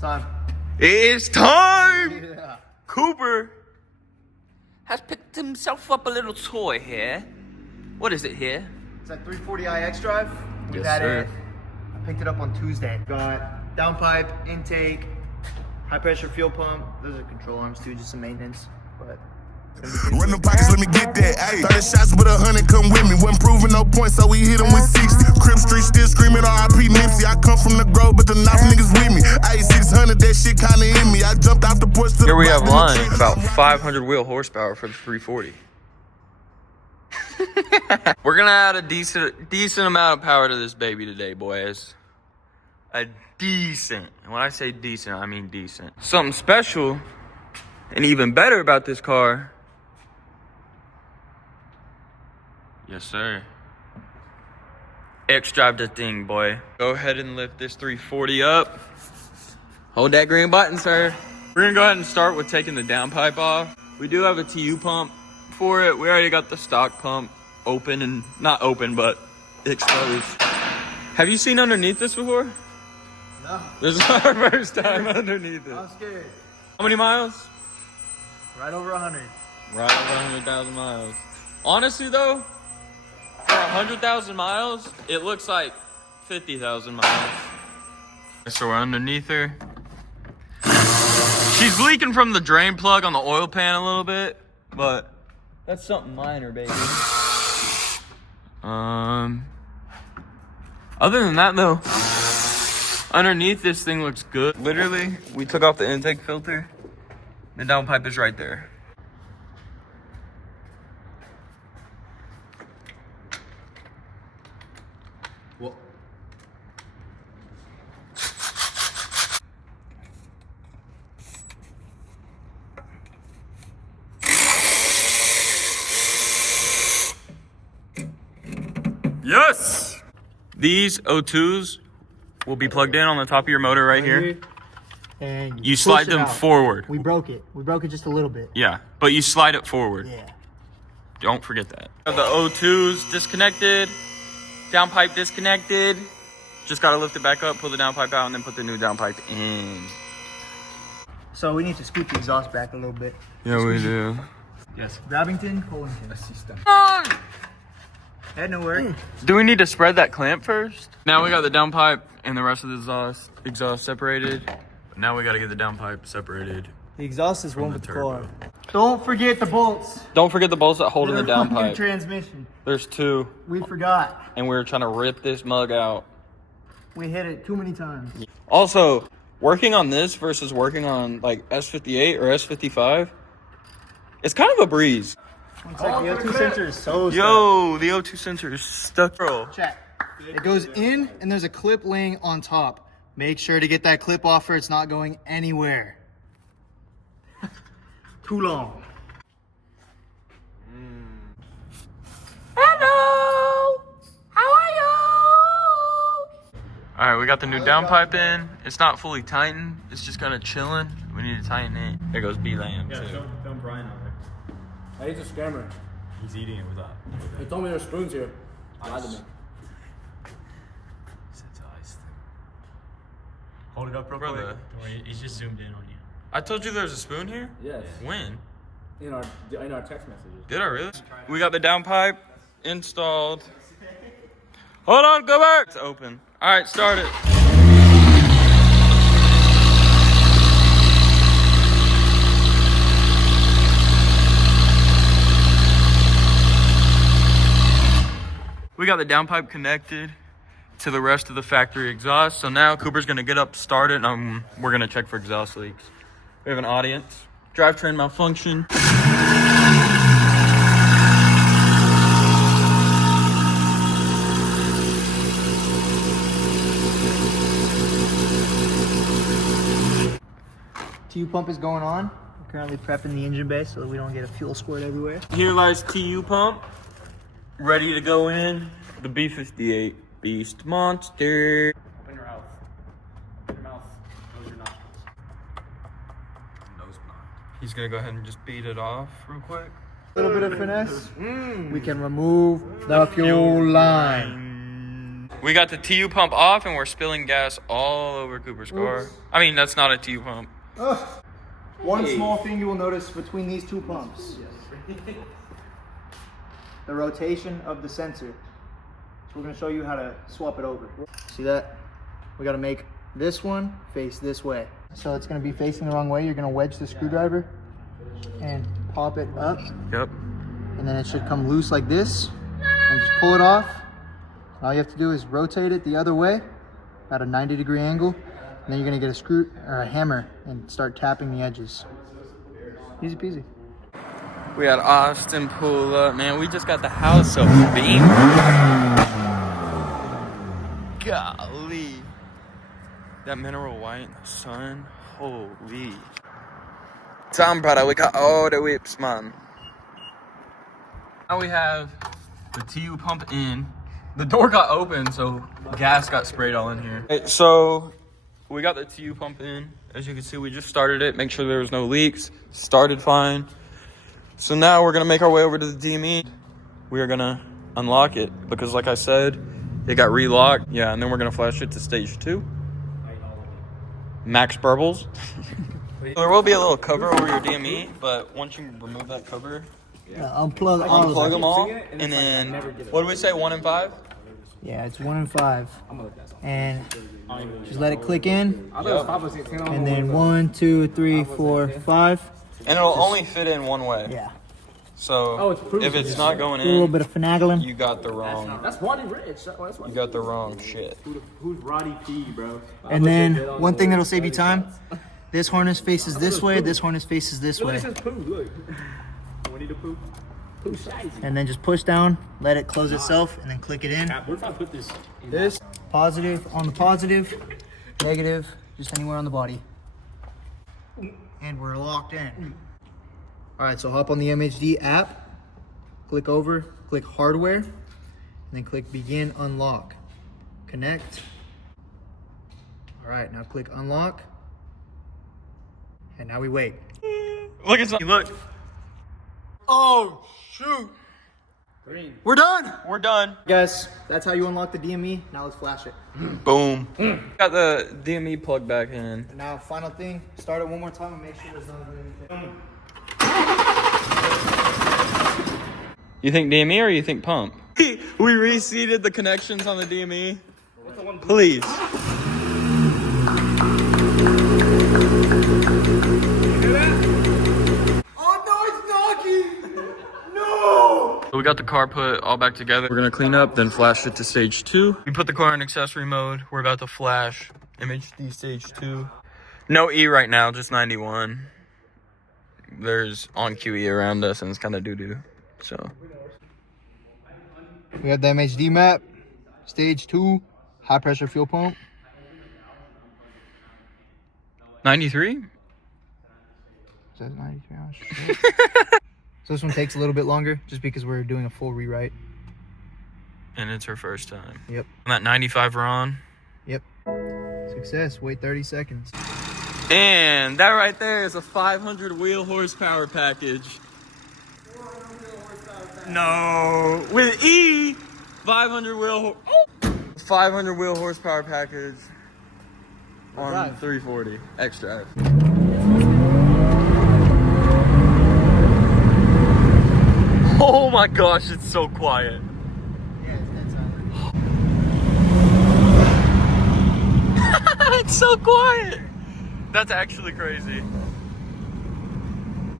It's time. It's time! Yeah. Cooper has picked himself up a little toy here. What is it here? It's that 340iX drive. We've Yes, had sir. it. I picked it up on Tuesday. Got downpipe, intake, high pressure fuel pump. Those are control arms too, just some maintenance. But Run the pockets, let me get that. Ayy, 30 shots with 100, come with me. Wasn't proving no points, so we hit him with 60. Crib Street still screaming RIP Nipsey. I come from the Grove, but the knife niggas with me. Ayy, 600, that shit kinda in me. I jumped off the porch to Here the we have bottom of the line, tree. about 500 wheel horsepower for the 340. We're gonna add a decent amount of power to this baby today, boys. A decent. And when I say decent, I mean decent. Something special and even better about this car. Yes, sir. X-drive the thing, boy. Go ahead and lift this 340 up. Hold that green button, sir. We're gonna go ahead and start with taking the downpipe off. We do have a TU pump for it. We already got the stock pump open and not open, but exposed. Have you seen underneath this before? no, This is our first time underneath it. I'm scared. How many miles? Right over 100. Right over 100,000 miles. Honestly, though, for 100,000 miles, it looks like 50,000 miles. So we're underneath her. She's leaking from the drain plug on the oil pan a little bit, but that's something minor, baby. Other than that, though, underneath this thing looks good. Literally, we took off the intake filter. The downpipe is right there. Well, Yes! These O2s will be plugged in on the top of your motor right here. And You push slide it them out. forward. We broke it. We broke it just a little bit. Yeah, but you slide it forward. Yeah. Don't forget that. The O2s disconnected, downpipe disconnected. Just gotta lift it back up, pull the downpipe out, and then put the new downpipe in. So we need to scoot the exhaust back a little bit. Yeah, we do. Yes. Grabbington, Collington. Assistant. Head nowhere. Do we need to spread that clamp first? Now we got the downpipe and the rest of the exhaust separated. Now we gotta get the downpipe separated. The exhaust is one the with the turbo. car. Don't forget the bolts. Don't forget the bolts that hold in the They're on your downpipe. transmission. There's two, We forgot. and we were trying to rip this mug out. We hit it too many times. Also, working on this versus working on like S58 or S55, it's kind of a breeze. One sec, the O2 sensor is so stuck. Yo, the O2 sensor is stuck, bro. Check. It goes in and there's a clip laying on top. Make sure to get that clip off or it's not going anywhere. Too long. Hello, how are you? All right, we got the new downpipe in. It's not fully tightened. It's just kind of chilling. We need to tighten it. There goes B-Lamb, too. Film Brian on there. He's a scammer. He's eating it with that. He told me there's spoons here. Lied to me. Hold it up real quick. Brother. Don't worry, he's just zoomed in on you. I told you there's a spoon here? Yes. When? In our text messages. Did I really? We got the downpipe installed. Hold on, go back. It's open. All right, start it. We got the downpipe connected to the rest of the factory exhaust. So now Cooper's gonna get up, start it, and we're gonna check for exhaust leaks. We have an audience. Drivetrain malfunction. TU pump is going on. We're currently prepping the engine bay so that we don't get a fuel squirt everywhere. Here lies TU pump, ready to go in. The B58 Beast Monster. Open your mouth. Open your mouth. Close your nostrils. Nose blind. He's gonna go ahead and just beat it off real quick. A little bit of finesse. We can remove the fuel line. We got the TU pump off and we're spilling gas all over Cooper's car. I mean, that's not a TU pump. One small thing you will notice between these two pumps. The rotation of the sensor. So we're gonna show you how to swap it over. See that? We gotta make this one face this way. So it's gonna be facing the wrong way. You're gonna wedge the screwdriver and pop it up. Yep. And then it should come loose like this. And just pull it off. All you have to do is rotate it the other way, about a 90-degree angle. And then you're gonna get a screw or a hammer and start tapping the edges. Easy peasy. We had Austin pull up. Man, we just got the house of beam. Golly. That mineral white in the sun. Holy. Time, brother. We got all the whips, man. Now we have the TU pump in. The door got open, so gas got sprayed all in here. Okay, so we got the TU pump in. As you can see, we just started it. Make sure there was no leaks. Started fine. So now we're gonna make our way over to the DME. We are gonna unlock it because, like I said, it got relocked. Yeah, and then we're gonna flash it to stage 2. Max burbles. There will be a little cover over your DME, but once you remove that cover, unplug them all, and then what do we say? 1 and 5. Yeah, it's 1 and 5. And just let it click in. Yep. And then 1, 2, 3, 4, 5. And it'll only fit in one way. Yeah. So if it's not going Do a little in, bit of finagling. you got the wrong. That's Waddy Rich. You got the wrong shit. Who's Roddy P, bro? And then one thing that'll save you time. This harness faces this way. This harness faces this way. This is poo. Look. Winnie the Pooh. Pooh shite. And then just push down, let it close itself, and then click it in. What if I put this in? This positive on the positive, negative just anywhere on the body. And we're locked in. All right, so hop on the MHD app, click over, click hardware, and then click begin unlock. Connect. All right, now click unlock. And now we wait. Look at something. Look. Oh shoot. Green. We're done. We're done. Guys, that's how you unlock the DME. Now let's flash it. Boom. Got the DME plug back in. And now, final thing, start it one more time and make sure there's not anything. You think DME or you think pump? We reseated the connections on the DME. Please. So we got the car put all back together. We're gonna clean up, then flash it to stage 2. We put the car in accessory mode. We're about to flash MHD stage 2. No E right now, just 91. There's on QE around us and it's kind of doo-doo, so. We have the MHD map, stage 2, high pressure fuel pump. 93? Says 93 hours. So this one takes a little bit longer just because we're doing a full rewrite. And it's her first time. Yep. I'm at 95 Ron. Yep. Success. Wait 30 seconds. And that right there is a 500 wheel horsepower package. No, with E, 500 wheel 500 wheel horsepower package on Right. 340 extra. Oh my gosh, it's so quiet. Yeah, it's dead silent. It's so quiet. That's actually crazy.